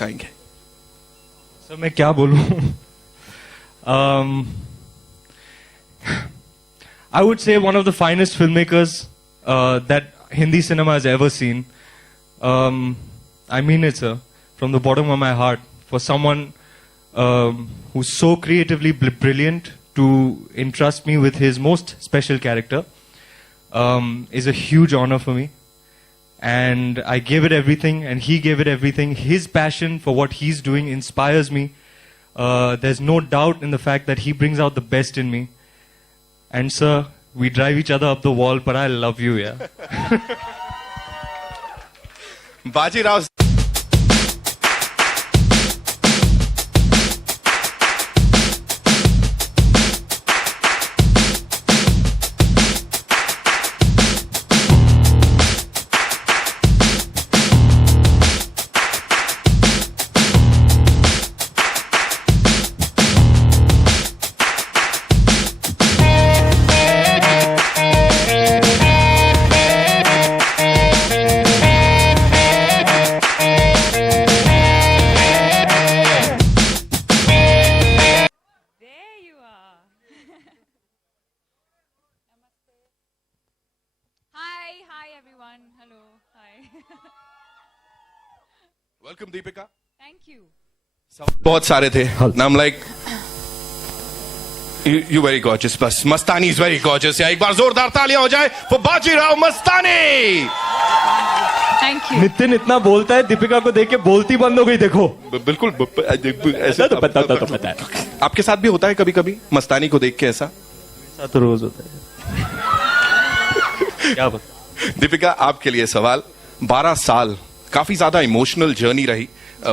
चाहेंगे? सर मैं क्या बोलूं? I would say one of the finest filmmakers that Hindi cinema has ever seen. I mean it, sir, from the bottom of my heart. For someone who's so creatively brilliant to entrust me with his most special character is a huge honor for me. And I gave it everything, and he gave it everything. His passion for what he's doing inspires me. There's no doubt in the fact that he brings out the best in me. And sir, we drive each other up the wall, but I love you, yeah. Bajirao everyone. Hello. Hi. Welcome Deepika. Thank you. बहुत सारे थे. I'm like, you very gorgeous. बस मस्तानी is very gorgeous. या एक बार जोरदार तालियां हो जाए for Bajirao Mastani. Thank you. Nitin इतना बोलता है, दीपिका को देख के बोलती बंद हो गई. देखो बिल्कुल ऐसा तो पता है. आपके साथ भी होता है कभी कभी मस्तानी को देख के ऐसा? ऐसा तो रोज होता है. क्या बता. दीपिका आपके लिए सवाल. 12 साल काफी ज्यादा इमोशनल जर्नी रही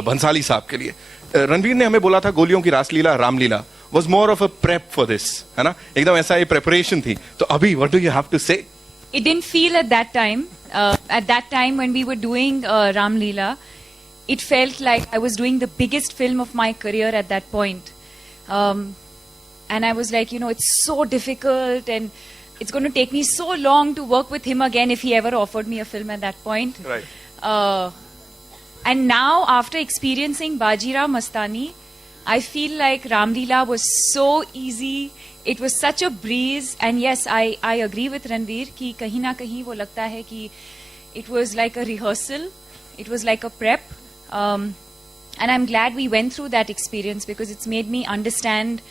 भंसाली साहब के लिए. रणवीर ने हमें बोला था गोलियों की रासलीला Ramlila was more of a prep for this, है ना? एकदम ऐसा ये preparation थी. तो अभी what do you have to say? It didn't feel at that time. At that time when we were doing Ram Leela, it felt like I was doing the biggest film of my career at that point. And I was like, you know, it's so difficult and it's going to take me so long to work with him again if he ever offered me a film at that point. Right. And now, after experiencing Bajirao Mastani, I feel like Ram Leela was so easy. It was such a breeze. And yes, I agree with Ranveer कि कहीं ना कहीं वो लगता है कि it was like a rehearsal. It was like a prep. And I'm glad we went through that experience because it's made me understand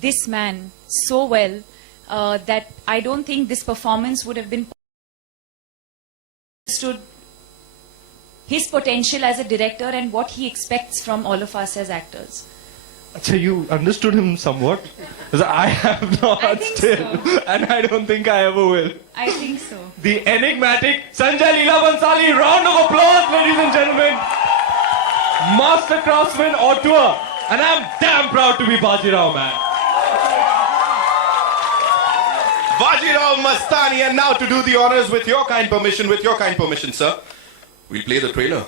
this man so well that I don't think this performance would have been understood his potential as a director and what he expects from all of us as actors. Achha, you understood him somewhat? Because I have not I think still. so. And I don't think I ever will. I think so. The enigmatic Sanjay Leela Bhansali. Round of applause, ladies and gentlemen. Master craftsman auteur. And I'm damn proud to be Bajirao, man. Bajirao Mastani, and now to do the honors with your kind permission, sir, we'll play the trailer.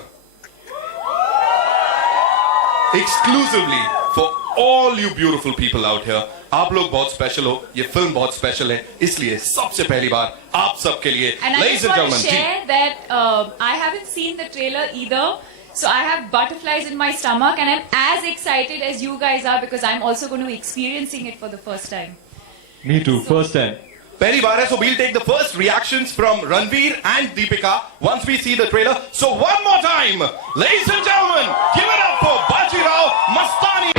Exclusively for all you beautiful people out here. आप लोग बहुत special हो, ये film बहुत special है, इसलिए सबसे पहली बार आप सबके लिए, And I just want to share that I haven't seen the trailer either. So I have butterflies in my stomach and I'm as excited as you guys are because I'm also going to be experiencing it for the first time. Me too, first time. पहली बार है, so we'll take the first reactions from Ranveer and Deepika once we see the trailer. So one more time, ladies and gentlemen, give it up for Bajirao Mastani.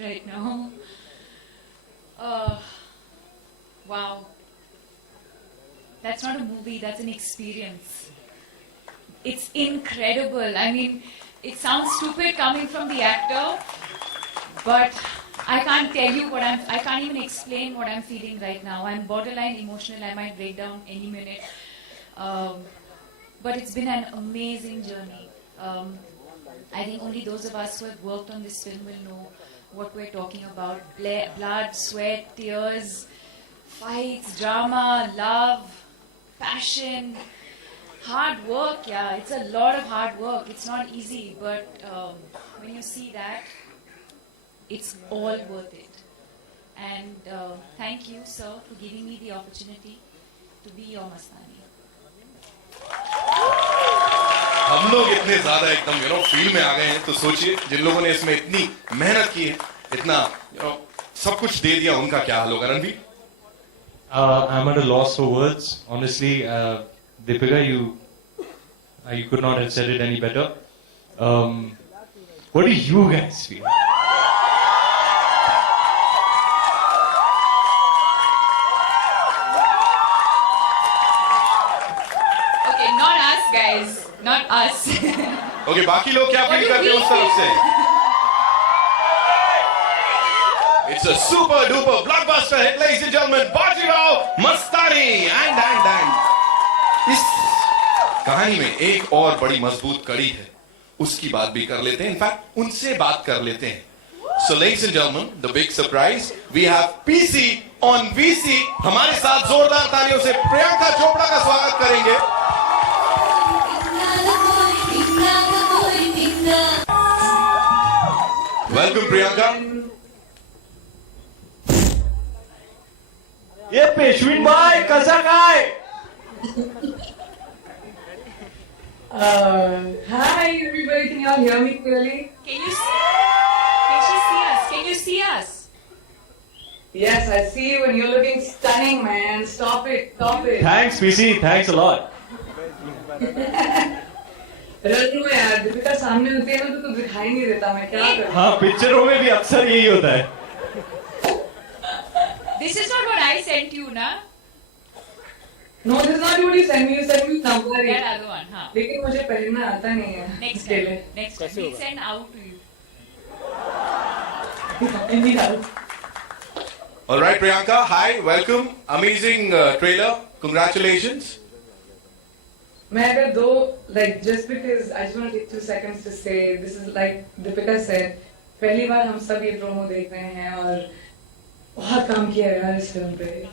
Right now. Wow. That's not a movie, that's an experience. It's incredible. I mean, it sounds stupid coming from the actor, but I can't tell you I can't even explain what I'm feeling right now. I'm borderline emotional, I might break down any minute. but it's been an amazing journey. I think only those of us who have worked on this film will know what we're talking about. Blood, sweat, tears, fights, drama, love, passion, hard work. Yeah, it's a lot of hard work. It's not easy, but when you see that, it's all worth it. And thank you, sir, for giving me the opportunity to be your Mastani. हम लोग इतने ज्यादा एकदम feel में आ गए हैं, तो सोचिए जिन लोगों ने इसमें इतनी मेहनत की है, इतना सब कुछ दे दिया, उनका क्या हाल होगा Ranveer? I'm at a loss for words. Honestly, Deepika, you could not have said it any better. What do you guys feel? Okay, not us, guys. Not us. Okay, बाकी लोग क्या फील करते हैं उस तरफ से? It's a super duper blockbuster hit, ladies and gentlemen, Bajirao Mastani. And इस कहानी में एक और बड़ी मजबूत कड़ी है, उसकी बात भी कर लेते हैं, इनफैक्ट उनसे बात कर लेते हैं. So ladies and gentlemen, the big surprise, we have PC on VC. हमारे साथ जोरदार तालियों से प्रियंका चोपड़ा का स्वागत करेंगे. वेलकम प्रियंका. ये पेशवीन भाई कसा काय? Hi everybody, can you all hear me clearly? Can you see us? Can you see us? Yes, I see you and you're looking stunning, man. Stop it, stop it. Thanks, PC. Thanks a lot. रजू में यार, दीपिका सामने होती है ना तो दिखाई नहीं देता, मैं क्या करूं? हाँ, पिक्चरों में भी अक्सर यही होता है. This is not what I sent you, na? No, this is not what you sent me. You sent me somewhere. That other one, huh? लेकिन मुझे पहनना आता नहीं है. Next इसके time. लिए. Next time. We'll send out to you. नहीं डालो. All right, Priyanka. Hi, welcome. Amazing trailer. Congratulations. मैं अगर दो like just because I just want to take 2 seconds to say this is like Deepika said, पहली बार हम सब ये promo देख रहे हैं और बहुत काम किया है यार इस फिल्म पे.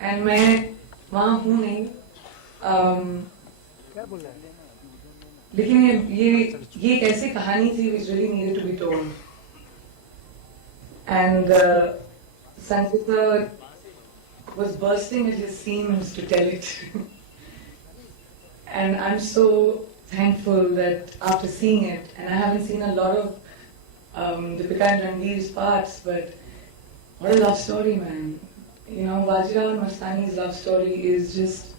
एंड मैं वहाँ हूँ नहीं, लेकिन ये एक ऐसी कहानी थी which really needed to be told. And Sanjita was bursting at his seams to tell it. And I'm so thankful that after seeing it, and I haven't seen a lot of Deepika and Ranveer's parts, but what a love story, man. You know, Bajirao and Mastani's love story is just,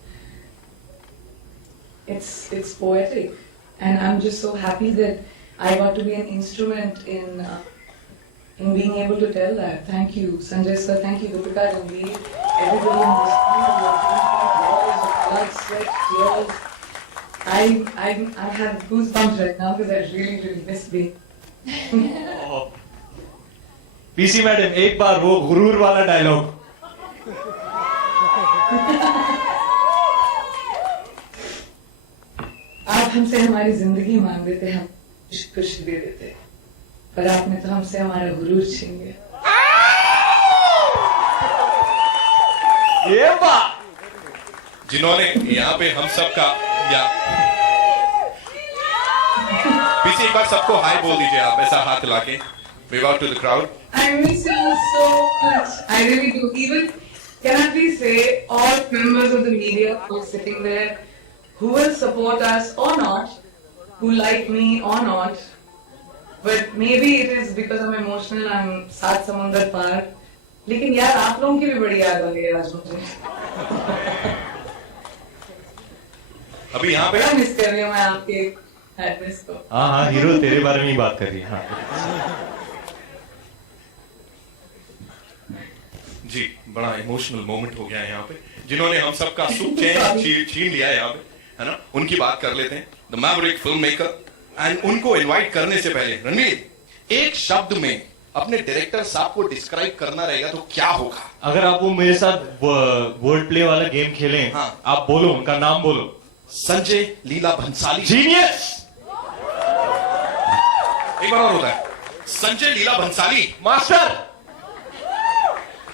it's poetic. And I'm just so happy that I got to be an instrument in being able to tell that. Thank you, Sanjay sir, thank you, Deepika, Ranveer, everybody in this team, blood, sweat, tears. I have goosebumps right now because I really miss me. PC madam, एक बार वो गुरूर वाला dialogue. आप हमसे हमारी जिंदगी मांग देते, हम कुछ दे देते, पर आपने तो हमसे हमारा गुरूर छीन लिया. ये बात जिन्होंने यहाँ पे हम सबका या पीछे एक बार सबको हाय बोल दीजिए आप, ऐसा हाथ हिला के. Wave out to the crowd. I miss you so much. I really do. Even, can I please say, all members of the media who are sitting there, who will support us or not, who like me or not, but maybe it is because I'm emotional, I'm सात समुंदर पार. लेकिन यार आप लोगों की भी बड़ी याद आ गई आज मुझे. अभी यहाँ पे बड़ा मिस कर रही हूँ मैं आपके एड्रेस को. हाँ, हीरो तेरे बारे में ही बात कर रही है. हाँ. जी, बड़ा इमोशनल मोमेंट हो गया है यहाँ पे. जिन्होंने हम सबका सुख चैन छीन लिया है यहाँ पे, है ना, उनकी बात कर लेते हैं. The Maverick film maker. And उनको इनवाइट करने से पहले रणवीर, एक शब्द में अपने डायरेक्टर साहब को डिस्क्राइब करना रहेगा तो क्या होगा? अगर आप वो मेरे साथ वर्ड प्ले वाला गेम खेलें, हाँ. आप बोलो, उनका नाम बोलो. संजय लीला भंसाली। Genius! एक बार और होता है, संजय लीला भंसाली। Master!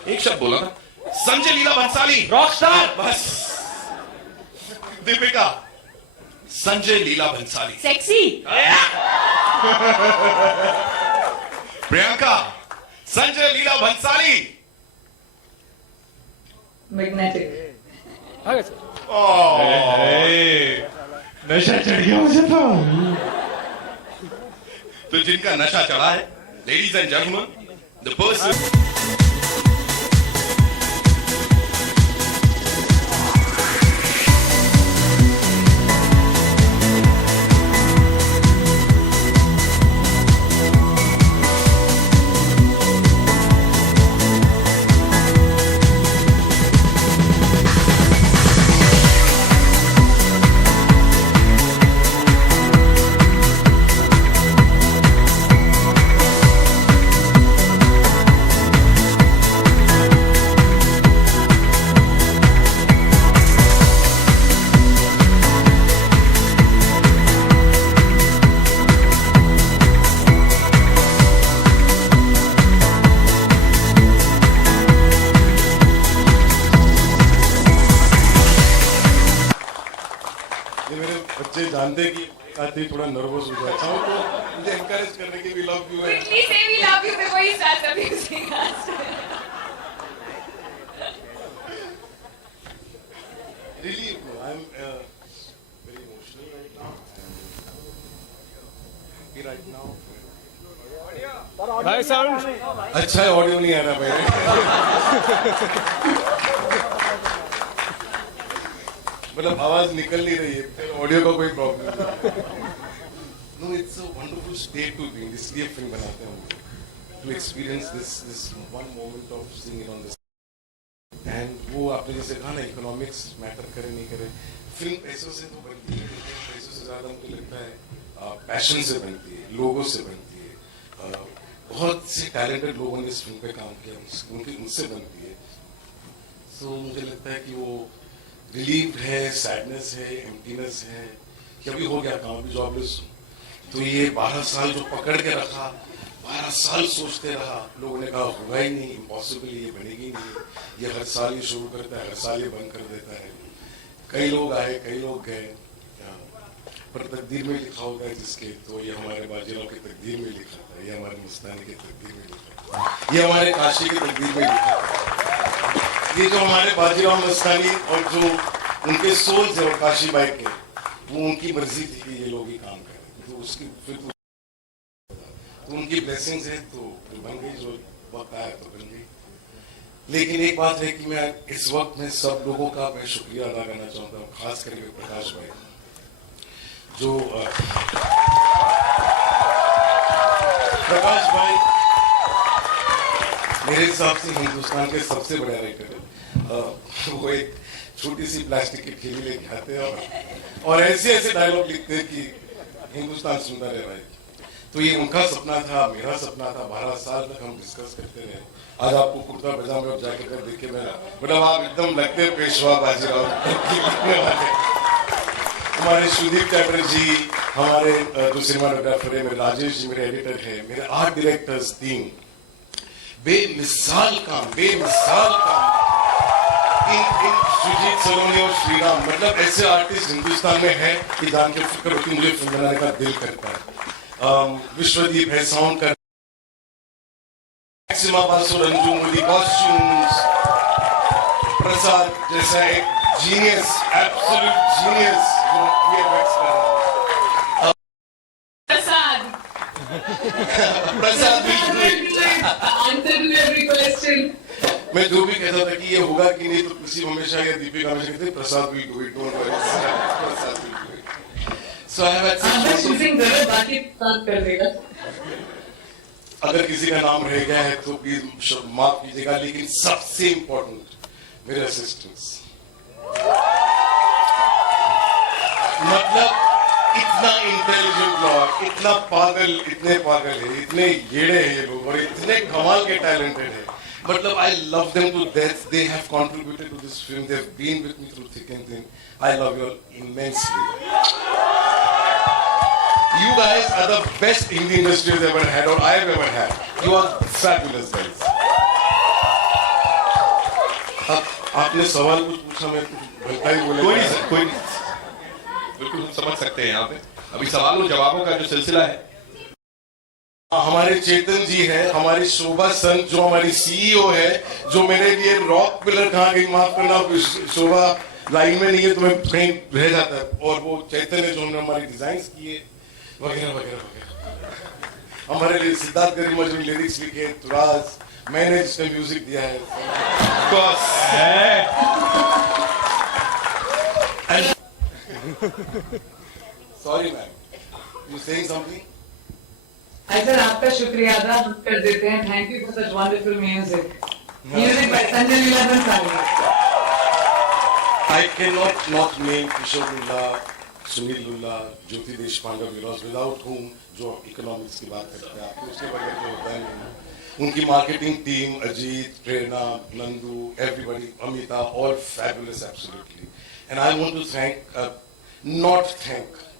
एक शब्द बोला था, संजय लीला भंसाली। Rockstar! बस। दीपिका, संजय लीला भंसाली। Sexy. प्रियंका, संजय लीला भंसाली। Magnetic. नशा चढ़ गया मुझे तो जिनका नशा चढ़ा है, ladies and gentleman, the person ये मेरे बच्चे जानते कि आते ही थोड़ा नर्वस हो जाता हूँ, तो मुझे एनकरेज करने के भी लव यू है। Quickly say we love you before he starts abusing us. Really, I'm very emotional right now. Happy right now. अच्छा है, ऑडियो नहीं आ रहा भाई। मतलब आवाज निकल नहीं रही है, फिर ऑडियो का कोई प्रॉब्लम नहीं। No, it's a wonderful state to be, इसलिए फिल्म बनाते हैं हम, to experience this one moment of seeing it on this. And वो आपने जैसे कहा ना, इकोनॉमिक्स मैटर करे नहीं करे, फिल्म पैसों से तो बनती है, पैसों से ज्यादा मुझे लगता है पैशन से बनती है, लोगों से बनती है। बहुत से टैलेंटेड लोगों ने इस फिल्म पे काम किया, उनसे बनती है। तो मुझे लगता है कि वो रिलीफ है, सैडनेस है, एम्प्टीनेस है कि अभी हो गया काम, अभी जॉबलेस हूँ। तो ये 12 साल जो पकड़ के रखा, 12 साल सोचते रहा, लोगों ने कहा होगा ही नहीं, इम्पॉसिबल, ये बनेगी नहीं, ये हर साल ये शुरू करता है, हर साल ये बंद कर देता है। कई लोग आए, कई लोग गए, पर तकदीर में लिखा होगा जिसके, तो ये हमारे बाजीराव की तकदीर में लिखा था, ये हमारे मुस्तानी की तकदीर में लिखा था, ये हमारे काशी की तकदीर में लिखा था। ये जो हमारे बाजीराव मस्तानी और जो उनके सोल्स है और काशी बाई के, वो उनकी मर्जी थी कि ये लोग ही काम करें, तो उसकी फिर तो उनकी ब्लेसिंग्स है, तो बन गई, जो वक्त आया तो बन गई। लेकिन एक बात है कि मैं इस वक्त में सब लोगों का मैं शुक्रिया अदा करना चाहता हूँ, खास करके प्रकाश भाई, जो प्रकाश भाई मेरे हिसाब से हिंदुस्तान के सबसे बड़े राइटर है। वो एक छोटी सी प्लास्टिक की थैली लेके आते हैं और ऐसे ऐसे डायलॉग लिखते हैं कि हिंदुस्तान सुनता रहे भाई। तो ये उनका सपना था, मेरा सपना था, 12 साल तक हम डिस्कस करते रहे। आज आपको कुर्ता पजामे और जैकेट में देख के मैं मतलब आप एकदम लगते हैं पेशवा बाजीराव। हमारे सुदीप चैटर्जी, हमारे जो सिनेमाटोग्राफर है, मेरे राजेश जी मेरे एडिटर है, मेरे आर्ट डायरेक्टर्स टीम, बेमिसाल काम, बेमिसाल काम। इन सुजीत सलोनी और श्रीराम, मतलब ऐसे आर्टिस्ट हिंदुस्तान में है कि जान के फिक्र होती, मुझे फिल्म बनाने का दिल करता है। विश्वदीप है साउंड कर, मैक्सिमा बासु, रंजू मोदी कॉस्ट्यूम्स, प्रसाद जैसा एक जीनियस, एब्सोल्यूट जीनियस जो वीएफएक्स कर रहा है। प्रसाद Answer to every question. मैं जो भी कहता था कि ये होगा कि नहीं, तो किसी हमेशा ये दीपिका हमेशा कहते प्रसाद will do it, don't worry, Prasad will do it. So I have had मैं शूटिंग करो, बाकी बात कर देगा। अगर किसी का नाम रह गया है तो प्लीज माफ कीजिएगा, लेकिन सबसे इम्पोर्टेंट मेरे असिस्टेंट्स, मतलब इतना इंटेलिजेंट लोग, इतना पागल, इतने पागल है, इतने येड़े हैं ये लोग और इतने कमाल के टैलेंटेड है। But I love them to death. They have contributed to this film. They've been with me through thick and thin. I love you all immensely. You guys are the best Indian industry has ever had or I've ever had. You are fabulous guys. अब आपने सवाल कुछ पूछा मैं भलता ही बोले कोई नहीं सर, कोई नहीं, बिल्कुल हम समझ सकते हैं यहाँ पे अभी सवाल और जवाबों का जो सिलसिला है। हमारे चेतन जी है, हमारी शोभा संत जो हमारी सीईओ है, जो मेरे लिए रॉक पिलर कहाँ गई माफ करना, शोभा लाइन में नहीं है तो मैं कहीं रह जाता है, और वो चैतन्य जो हमने हमारी डिजाइन किए वगैरह वगैरह वगैरह, हमारे लिए सिद्धार्थ गरिमा जो लिरिक्स लिखे, तुराज मैंने जिसका म्यूजिक दिया है, sorry ma'am, you saying something? Sir आपका शुक्रिया अदा हम कर देते हैं. Thank you for such wonderful music. Music by Sanjay Leela Bhansali. I cannot not name Kishore Lulla, Sunil Lulla, Jyoti Deshpande because without whom जो इकोनॉमिक्स की बात करते हैं आपको उसके बगैर जो होता है नहीं. उनकी marketing team, Ajit, Prerna, Nandu, everybody, Amita, all fabulous absolutely. And I want to thank,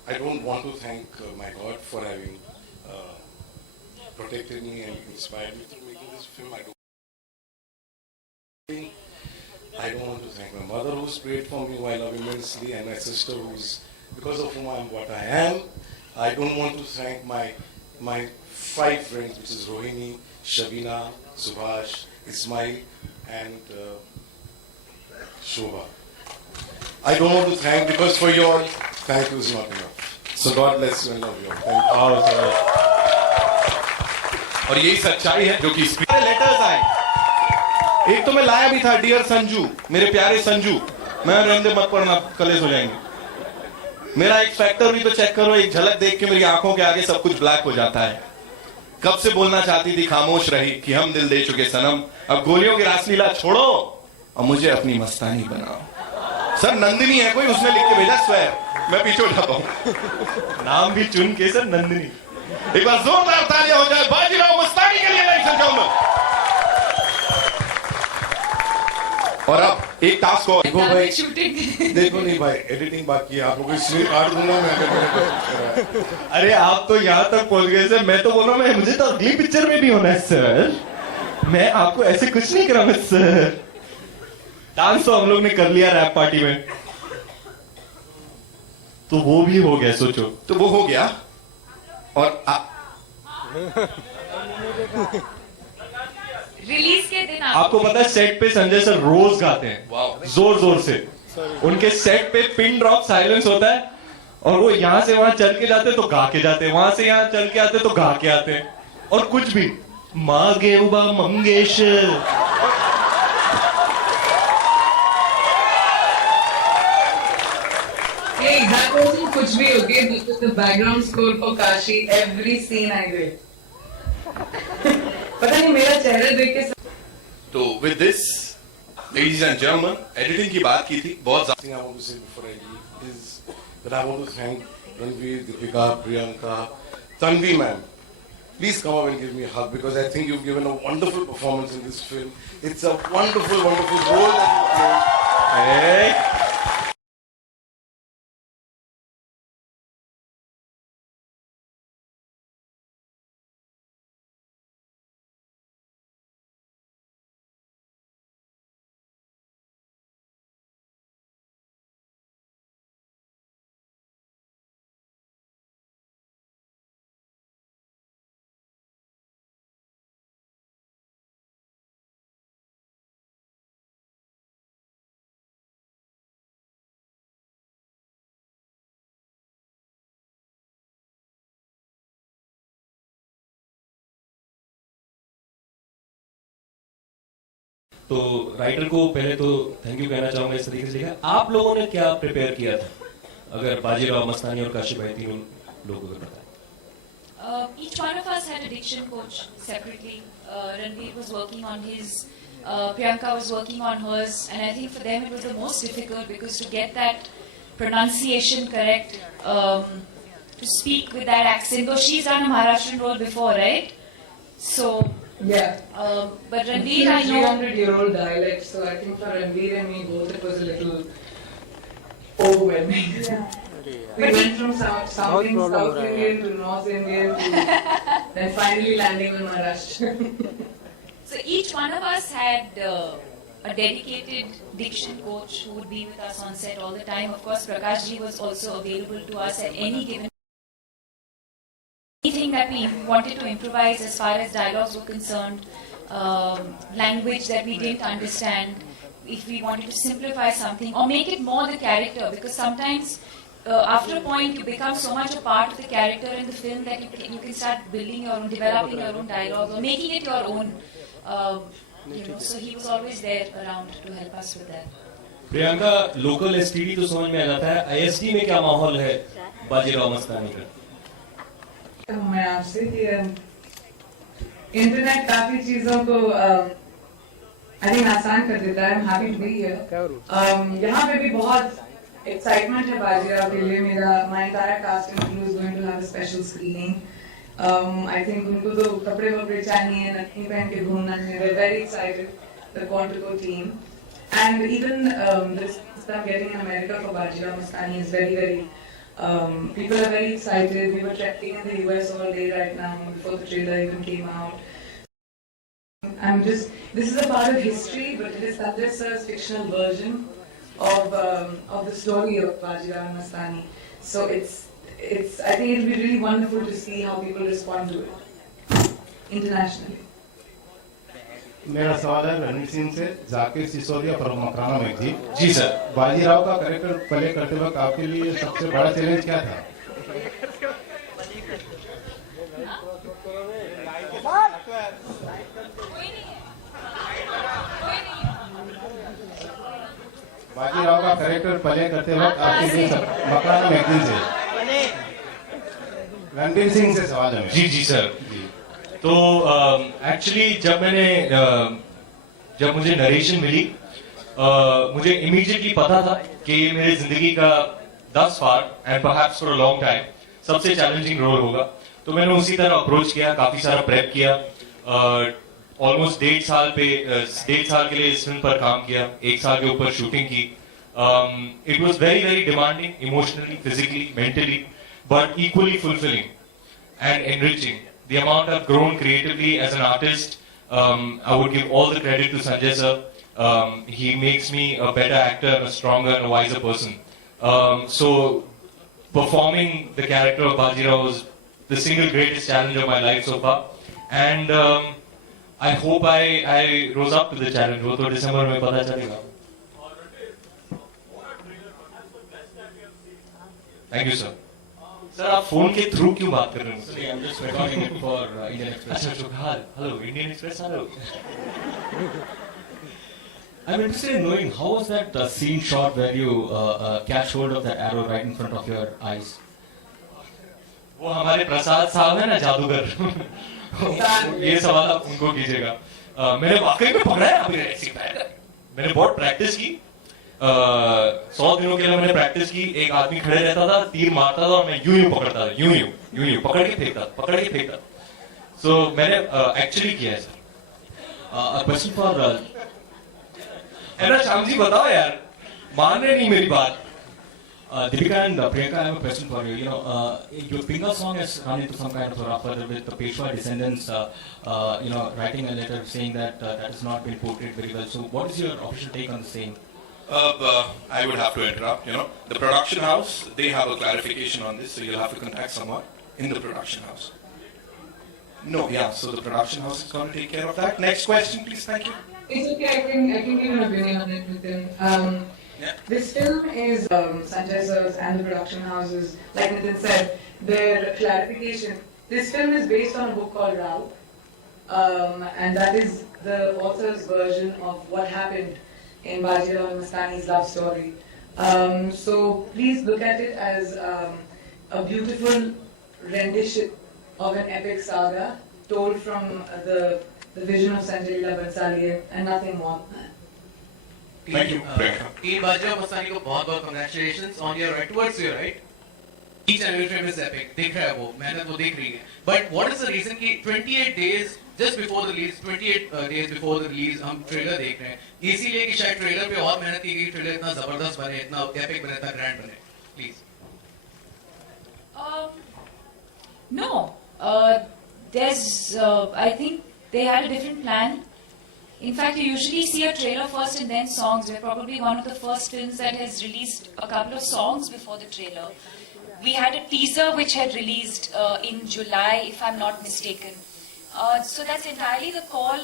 I don't want to thank my God for having protected me and inspired me through making this film. I don't want to thank my mother who's prayed for me, who I love immensely, and my sister because of whom I am what I am. I don't want to thank my 5 friends, which is Rohini, Shabina, Subhash, Ismail, and Shobha. I don't want to thank because for you all, thank you is not enough. So God bless you and love you all. Thank you. और यही सच्चाई है जो कि letters आए. एक तो मैं लाया भी था, डियर संजू, मेरे प्यारे संजू, मैं रहने मत पढ़ना कलेश हो जाएंगे. मेरा एक फैक्टर भी तो चेक करो, एक झलक देख के मेरी आंखों के आगे सब कुछ ब्लैक हो जाता है. कब से बोलना चाहती थी, खामोश रही कि हम दिल दे चुके सनम, अब गोलियों की रासलीला छोड़ो और मुझे अपनी मस्तानी बनाओ. सर नंदिनी है कोई, उसने लिख के भेजा स्वेर, मैं पीछे हो जाता हूं. नाम भी चुन के सर नंदिनी. एक बार जोरदार तालियां हो जाए बाजीराव मस्तानी के लिए, ladies and gentlemen. और अब एक टास्क और देखो भाई, शूटिंग. देखो नहीं भाई, एडिटिंग बाकी है, आप लोगों को इसलिए काट दूंगा मैं. अरे आप तो यहाँ तक पहुंच गए सर, मैं तो बोल रहा हूँ मुझे तो अगली पिक्चर में भी होना है सर. मैं आपको ऐसे कुछ नहीं करा मैं सर. डांस तो हम लोग ने कर लिया रैप पार्टी में, तो वो भी हो गया. सोचो तो वो हो गया. और रिलीज के दिन आपको पता है सेट पे संजय सर रोज गाते हैं, जोर जोर से. उनके सेट पे पिन ड्रॉप साइलेंस होता है, और वो यहां से वहां चल के जाते तो गा के जाते, वहां से यहां चल के आते तो गा के आते, और कुछ भी मांगे उबा मंगेश. Hey, that wasn't कुछ भी okay. This was the background score for Kashi. Every scene I did. पता नहीं मेरा चेहरा देख के. तो with this ladies and gentleman, editing की बात की थी बहुत thing I want to say before I leave is that I want to thank Ranveer, Deepika, Priyanka, Tanvi ma'am. Please come up and give me a hug because I think you've given a wonderful performance in this film. It's a wonderful, wonderful role that you played. Hey. तो writer को पहले तो thank you कहना चाहूंगा इस तरीके से लिखा. आप लोगों ने क्या प्रिपेयर किया था, अगर बाजीराव मस्तानी और काशी भाई तीनों लोगों को बताएं. Each one of us had a diction coach separately. Ranveer was working on his, Priyanka was working on hers, and I think for them it was the most difficult because to get that pronunciation correct, to speak with that accent, though she's done a Maharashtrian role before, right? So Yeah. But It's Ranveer, a I know. 300-year-old dialect, so I think for Ranveer and me both it was a little overwhelming. We went from sounding South Indian to North Indian to then finally landing on Maharashtra. So each one of us had a dedicated diction coach who would be with us on set all the time. Of course, Prakash ji was also available to us at any given. Anything that we wanted to improvise as far as dialogues were concerned, language that we didn't understand, if we wanted to simplify something or make it more the character, because sometimes after a point you become so much a part of the character in the film that you can start building your own, developing your own dialogue or making it your own. So he was always there around to help us with that. Priyanka, local STD तो समझ में आ जाता है, ISD में क्या माहौल है बाजीराव मस्तानी का? तो मैं आपसे कि इंटरनेट काफी चीजों को आई थिंक आसान कर देता है. I'm happy to be here. यहाँ पे भी बहुत एक्साइटमेंट है बाजीराव के लिए. my entire cast and crew is going to have a special screening. I think उनको तो कपड़े वपड़े चाहिए, नथनी पहन के घूमना है. They're very excited, the Quantico team. And even this stuff getting in America for Bajirao Mastani is very, very. People are very excited. We were trekking in the US all day right now before the trailer even came out. This is a part of history, but it is Sanjay sir's fictional version of the story of Bajirao Mastani. So I think it'll be really wonderful to see how people respond to it internationally. मेरा सवाल है रणवीर सिंह से. जाकिर सिसोदिया और मकराना में थी. जी sir. Bajirao का character play करते वक्त आपके लिए सबसे बड़ा चैलेंज क्या था? बाजीराव का कैरेक्टर प्ले करते वक्त आपके लिए मकराना मैगजीन से रणवीर सिंह से सवाल है. जी सर. तो एक्चुअली जब मुझे नरेशन मिली, मुझे इमीडिएटली पता था कि ये मेरी जिंदगी का thus far and perhaps for a long time सबसे चैलेंजिंग रोल होगा. तो मैंने उसी तरह अप्रोच किया, काफी सारा प्रेप किया, ऑलमोस्ट 1.5 साल के लिए इस फिल्म पर काम किया, 1 साल के ऊपर शूटिंग की. It was very very demanding, emotionally, physically, mentally, but equally fulfilling and enriching. The amount I've grown creatively as an artist, I would give all the credit to Sanjay sir. He makes me a better actor, a stronger and a wiser person. So performing the character of Bajirao was the single greatest challenge of my life so far. And I hope I rose up to the challenge. वो तो दिसंबर में पता चलेगा. Thank you sir. Sir, आप phone के through क्यों बात कर रहे हैं? Sorry, I'm just recording it for Indian Express. अच्छा, hello, Indian Express, hello. I'm interested in knowing how was that scene shot where you catch hold of that arrow right in front of your eyes? वो हमारे प्रसाद साहब है ना, जादूगर. ये सवाल आप उनको कीजिएगा. मैंने वाकई में पकड़ा है अभी ऐसी पैर. मैंने बहुत प्रैक्टिस की. 100 दिनों के लिए मैंने प्रैक्टिस की. एक आदमी खड़े रहता था, तीर मारता था और मैं यूं पकड़ता था, यूं पकड़ के फेंकता. सो मैंने एक्चुअली किया है सर. A question for ऐसा श्याम जी बताओ यार, मान रहे नहीं मेरी बात. Deepika and Priyanka, I have a question for you. You know, your Pinga song has run into some kind of a rough weather with the Peshwa descendants, writing a letter saying that that has not been portrayed very well. So, what is your official take on the same? I would have to interrupt. The production house, they have a clarification on this, so you'll have to contact someone in the production house. No, yeah, so the production house is going to take care of that. Next question, please. Thank you. It's okay, I can give an opinion on it within. This film is Sanjay sir's and the production houses, like Nitin said, their clarification. This film is based on a book called Rao, and that is the author's version of what happened in Bajirao Mastani's love story. So please look at it as a beautiful rendition of an epic saga told from the vision of Sanjay Leela Bhansali and nothing more. Thank you, Priyanka. Team Bajirao Mastani को बहुत-बहुत congratulations on your right towards you, right? each and every frame is epic. देख रहा है वो, मेहनत वो देख रही है. But what is the reason कि 28 days just before the release, 28 days before the release हम ट्रेलर देख रहे हैं. इसीलिए कि शायद ट्रेलर पे और मेहनत की गई, ट्रेलर इतना जबरदस्त बने, इतना एपिक बने, इतना ग्रैंड बने. Please. No. I think they had a different plan. In fact, you usually see a trailer first and then songs. We're probably one of the first films that has released a couple of songs before the trailer. We had a teaser which had released in July, if I'm not mistaken. So that's entirely the call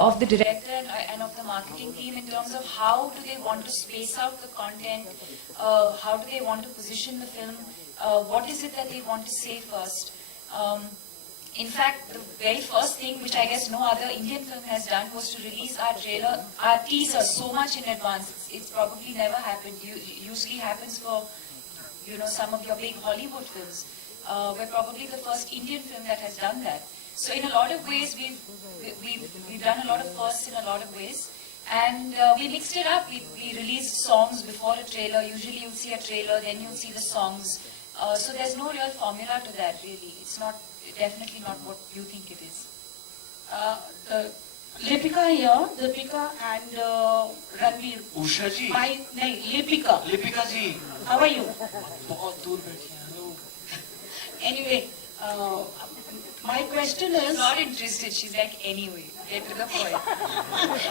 of the director and of the marketing team in terms of how do they want to space out the content, how do they want to position the film, what is it that they want to say first. In fact, the very first thing, which I guess no other Indian film has done, was to release our trailer, our teaser so much in advance. It's probably never happened. Usually happens for, some of your big Hollywood films. We're probably the first Indian film that has done that. So in a lot of ways, we've done a lot of firsts in a lot of ways. And we mixed it up. We released songs before a trailer. Usually you'll see a trailer, then you'll see the songs. So there's no real formula to that, really. It's definitely not what you think it is. Lipika here, Deepika and Ranveer. Usha ji. Lipika. Lipika ji. How are you? बहुत दूर बैठी हैं. Hello. Anyway, my question is. She's not interested. She's like, anyway, get to the point.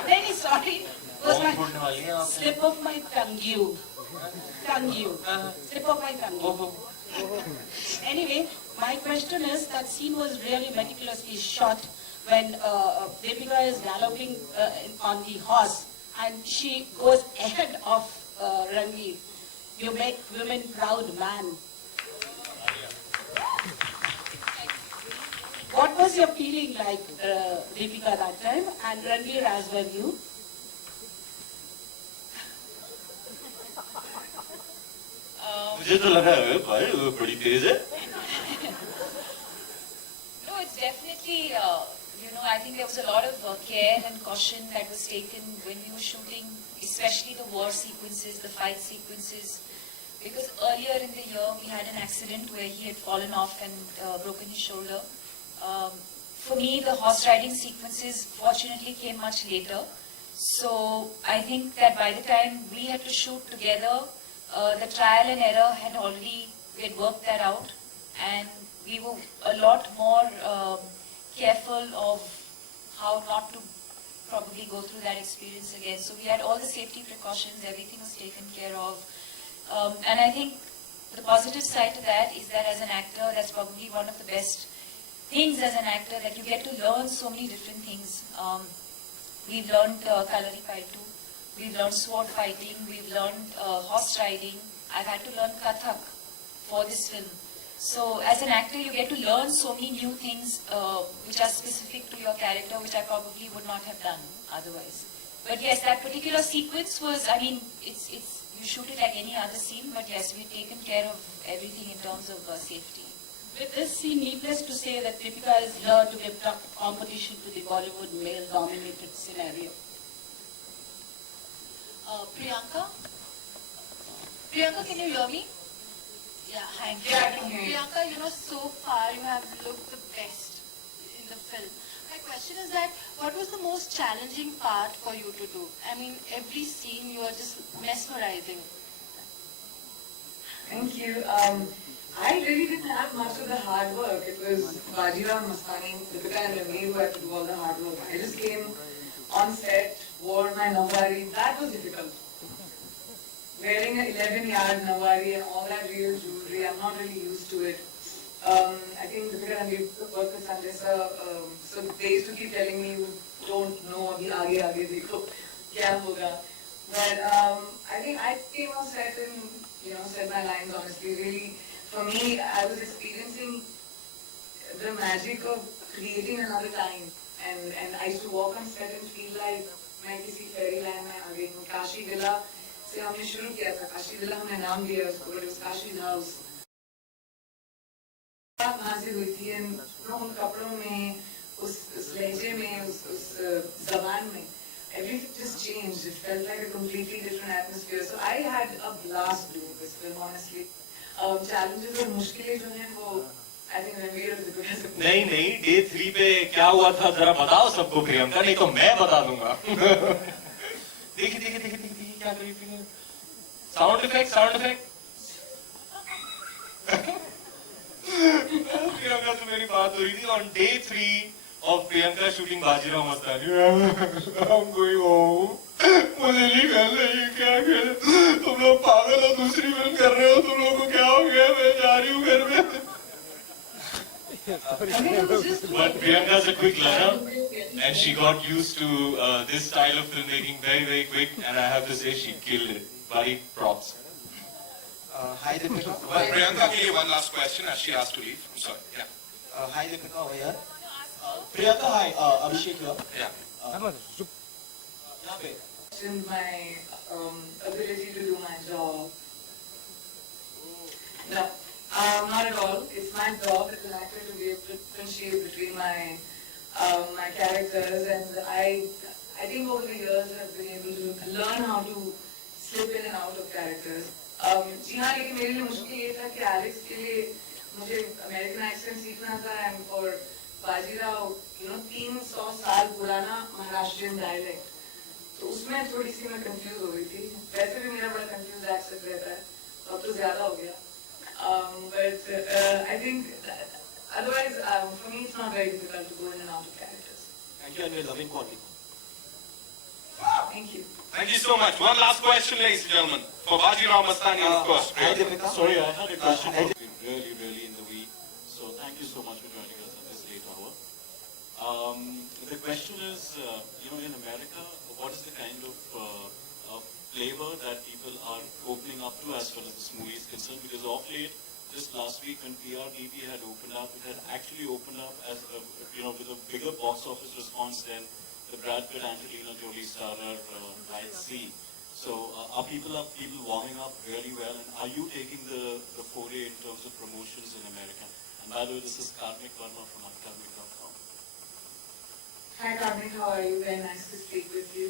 Very sorry. It was my slip of my tongue. Slip of my tongue. Anyway, my question is, that scene was really meticulously shot when Deepika is galloping on the horse and she goes ahead of Ranveer. You make women proud, man. What was your feeling like, Deepika, that time, and Ranveer as well, you? मुझे तो लगा है भाई वो बड़ी तेज है. No, it's definitely, I think there was a lot of care and caution that was taken when we were shooting, especially the war sequences, the fight sequences. Because earlier in the year, we had an accident where he had fallen off and broken his shoulder. For me, the horse riding sequences fortunately came much later. So I think that by the time we had to shoot together, the trial and error we had worked that out, and we were a lot more careful of how not to probably go through that experience again. So we had all the safety precautions, everything was taken care of. And I think the positive side to that is that as an actor, that's probably one of the best things as an actor, that you get to learn so many different things. We've learned Kalari Paitu. We've learned sword fighting, we've learned horse riding. I've had to learn Kathak for this film. So as an actor, you get to learn so many new things which are specific to your character, which I probably would not have done otherwise. But yes, that particular sequence was, you shoot it like any other scene, but yes, we've taken care of everything in terms of safety. With this scene, needless to say that Deepika is here to give tough competition to the Bollywood male-dominated scenario. Priyanka? Priyanka, can you hear me? Yeah, hi. Yeah, I can hear you. Priyanka, so far you have looked the best in the film. My question is that, what was the most challenging part for you to do? I mean, every scene you are just mesmerizing. Thank you. I really didn't have much of the hard work. It was Bajirao Mastani, Deepika and Ranveer who had to do all the hard work. I just came on set, wore my Nawari. That was difficult. Wearing an 11-yard Nawari and all that real jewelry, I'm not really used to it. I think Deepika and Ranveer worked with Sanjay sir, so they used to keep telling me, you don't know, abhi aage dekho, kya hoga. But I think I came on set and said my lines honestly. Really, for me, I was experiencing the magic of creating another time. And I used to walk on set and feel like मैं किसी fairyland में आ गई हूँ. Kashi villa से हमने शुरू किया था. काशी विला हमने नाम दिया उसको, but it was Kashi's house. वहाँ से हुई थी, and उन कपड़ों में, उस लहजे में, उस ज़बान में, everything just changed. It felt like a completely different atmosphere. So I had a blast doing this film, honestly. challenges और मुश्किलें जो हैं वो I think Ranveer is the best. नहीं नहीं, डे 3 पे क्या हुआ था जरा बताओ सबको प्रियंका, नहीं तो मैं बता दूंगा। देखिए देखिए देखिए देखिए क्या करी थी। Sound effect. प्रियंका से मेरी बात हो रही थी on day 3 of Priyanka shooting Bajirao Mastani. I'm going home. मुझे नहीं करना ये क्या कर, तुम लोग पागल हो, दूसरी फिल्म कर रहे हो, तुम लोगों को क्या हो गया, मैं जा रही हूँ घर में। But Priyanka is a quick learner, and she got used to this style of filmmaking very, very quick. And I have to say, she killed it. Body props. Hi Deepika. Well, Priyanka, give you one last question as she has to leave. I'm sorry. Yeah. Hi Deepika over here. Priyanka, hi. Abhishek here. Yeah. यहाँ पे. My ability to do my job. No, not at all. It's my job as an actor to be able to differentiate between my my characters, and I think over the years I've been able to learn how to slip in and out of characters. जी हाँ, लेकिन मेरे लिए मुश्किल ये था कि Alex के लिए मुझे अमेरिकन एक्सेंट सीखना था, एंड फॉर बाजीराव 300 साल पुराना महाराष्ट्रियन डायलेक्ट, तो उसमें थोड़ी सी मैं कंफ्यूज हो गई थी। वैसे भी मेरा बड़ा कंफ्यूज एक्सेंट रहता है, अब तो ज्यादा हो गया। But I think otherwise for me it's not very difficult to go in and out of characters. Thank you and your loving quality. Thank you. Thank you so much. One last question, ladies and gentlemen, for Bajirao Mastani, of course. Hi Deepika. Sorry, I had a question. Really in the week. So thank you so much for joining us at this late hour. The question is, in America, what is the kind of flavor that people are opening up to as far as this movie is concerned? Because of late, just last week when PRDP had opened up, it had actually opened up as with a bigger box office response than the Brad Pitt, Angelina Jolie starrer Ride C. So are people warming up really well, and are you taking the foray in terms of promotions in America? And by the way, this is Karmik Verma from unkarmik.com. Hi Karmik, how are you? Very nice to speak with you.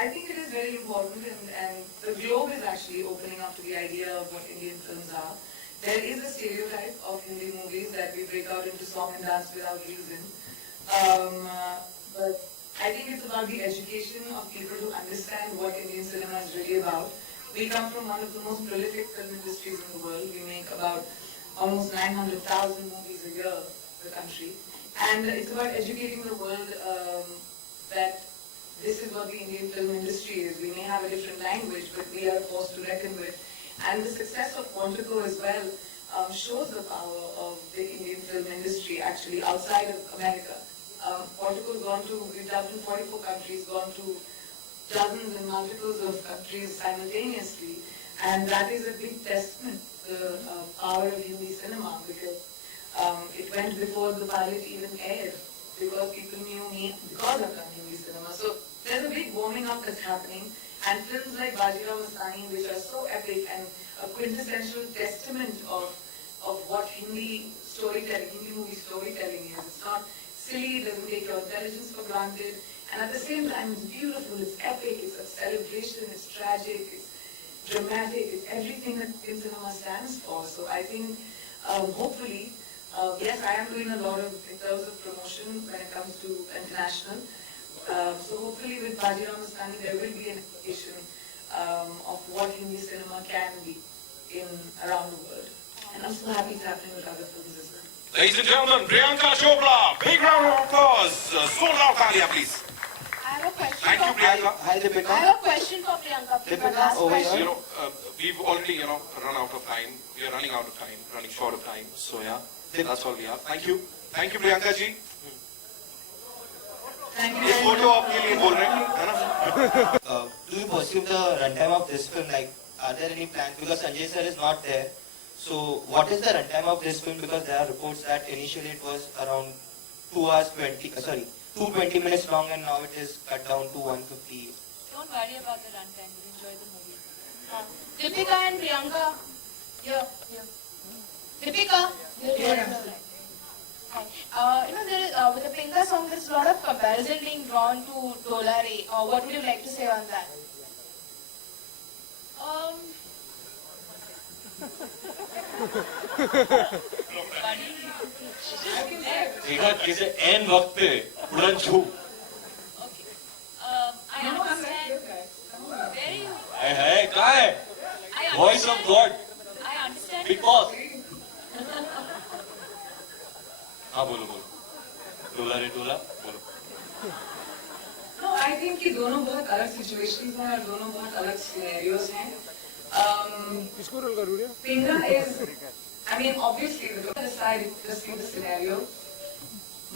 I think it is very important, and the globe is actually opening up to the idea of what Indian films are. There is a stereotype of Hindi movies that we break out into song and dance without reason. But I think it's about the education of people to understand what Indian cinema is really about. We come from one of the most prolific film industries in the world. We make about almost 900,000 movies a year, the country. And it's about educating the world that this is what the Indian film industry is. We may have a different language, but we are a force to reckon with. And the success of Quantico as well shows the power of the Indian film industry actually outside of America. Quantico has gone to, we've dubbed in 44 countries, gone to dozens and multiples of countries simultaneously. And that is a big testament to the power of Hindi cinema, because it went before the pilot even aired, because people knew me because I've done Hindi cinema. So there's a big warming up that's happening, and films like Bajirao Mastani, which are so epic and a quintessential testament of what Hindi storytelling, Hindi movie storytelling is. It's not silly, it doesn't take your intelligence for granted, and at the same time it's beautiful, it's epic, it's a celebration, it's tragic, it's dramatic, it's everything that Indian cinema stands for. So I think hopefully, yes, I am doing a lot in terms of promotion when it comes to international. So hopefully with Bajirao Mastani there will be an indication of what Hindi cinema can be in around the world. And I'm so happy it's happening with other films as well. Ladies and gentlemen, Priyanka Chopra, big round of applause. Sold out, Talia, please. I have a question. Thank you, Priyanka. Hi Deepika. I have a question for Priyanka. Deepika, Last over question. here. We've already, run out of time. We are running out of time, running short of time. So yeah, that's all we have. Thank you. Thank you, Priyanka ji. Thank you. ये photo आपके लिए बोल रहे हैं, है ना? Do you perceive the runtime of this film? Like, are there any plans? Because Sanjay sir is not there. So, what is the runtime of this film? Because there are reports that initially it was around 220 minutes long, and now it is cut down to 150. Don't worry about the runtime. We'll enjoy the movie. Deepika and Priyanka. Here. Deepika. Here. Hi. There is, with the Pinga song, there's a lot of comparison being drawn to Dolare. What would you like to say on that? देखा कैसे N वक्त पे उड़न छू I understand. Very. है कहाँ है I voice of God I understand. Big boss हाँ बोलो बोलो टोला रे टोला बोलो No, I think कि दोनों बहुत अलग situations हैं और दोनों बहुत अलग scenarios हैं. Pinga is, I mean, obviously, the other side, just see the scenario.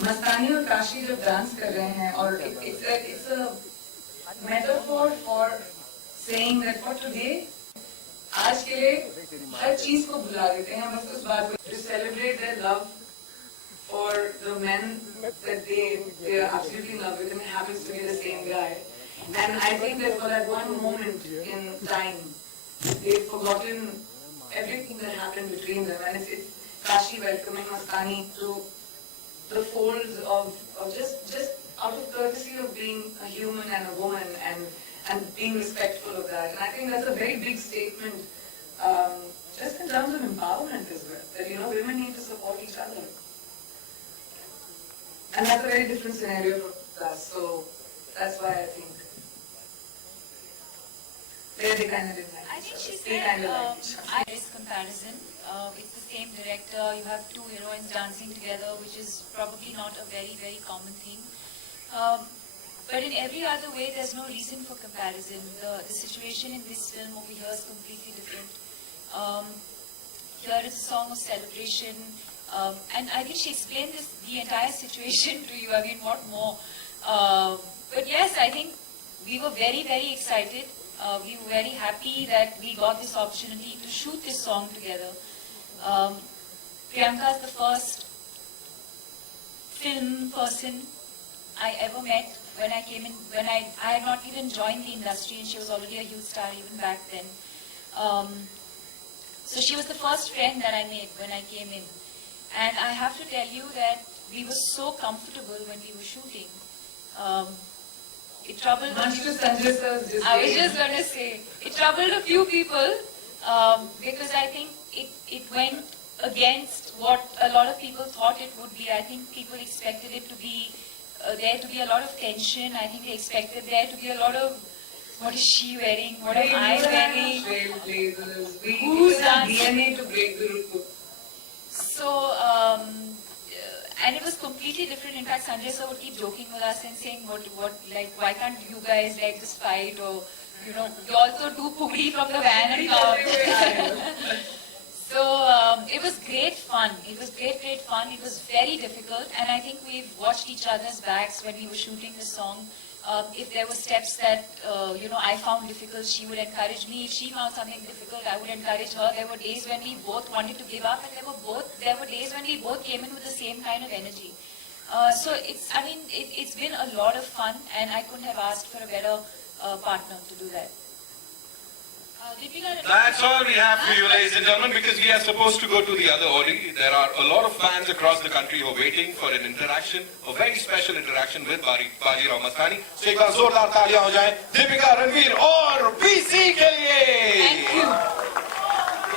मस्तानी और काशी जब डांस कर रहे हैं और it's a metaphor for saying that for today, आज के लिए हर चीज को भुला देते हैं बस उस बात को to celebrate their love for the men that they are absolutely in love with and it happens to be the same guy. And I think that for that one moment in time, they've forgotten everything that happened between them. And it's Kashi welcoming Mastani to the folds of just out of courtesy of being a human and a woman and being respectful of that. And I think that's a very big statement, just in terms of empowerment as well. That, you know, women need to support each other. And that's a very different scenario for us. So that's why I think they kind of didn't like I think each she other. They said kind of liked each other. this comparison. It's the same director. You have two heroines dancing together, which is probably not a very, very common thing. But in every other way, there's no reason for comparison. The situation in this film over here is completely different. Here is a song of celebration. And I think she explained the entire situation to you. I mean, what more? But yes, I think we were very, very excited. We were very happy that we got this opportunity to shoot this song together. Priyanka is the first film person I ever met when I came in, when I had not even joined the industry and she was already a huge star even back then. So she was the first friend that I made when I came in. And I have to tell you that we were so comfortable when we were shooting. It troubled Much to Sanjay sir's disdain. I was just going to say, it troubled a few people because I think it went against what a lot of people thought it would be. I think people expected it to be, there to be a lot of tension. I think they expected there to be a lot of, what is she wearing? What am I wearing? Trailblazers. We Who's have dancing? DNA to break the rule. So, and it was completely different. In fact, Sanjay sir would keep joking with us and saying, like, why can't you guys like just fight, or, you know, you also do pugli from the van and come. So, it was great fun. It was great fun. It was very difficult, and I think we've watched each other's backs when we were shooting the song. If there were steps that, you know, I found difficult, she would encourage me. If she found something difficult, I would encourage her. There were days when we both wanted to give up, and there were days when we both came in with the same kind of energy. So it's been a lot of fun, and I couldn't have asked for a better partner to do that. That's all we have for you, ladies and gentlemen, because we are supposed to go to the other Odi. There are a lot of fans across the country who are waiting for an interaction, a very special interaction with Bajirao Mastani. So एक बार जोरदार तालियां हो जाएं दीपिका, रणवीर और BC के लिए.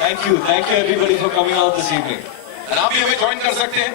Thank you everybody for coming out this evening. And आप भी हमें ज्वाइन कर सकते हैं.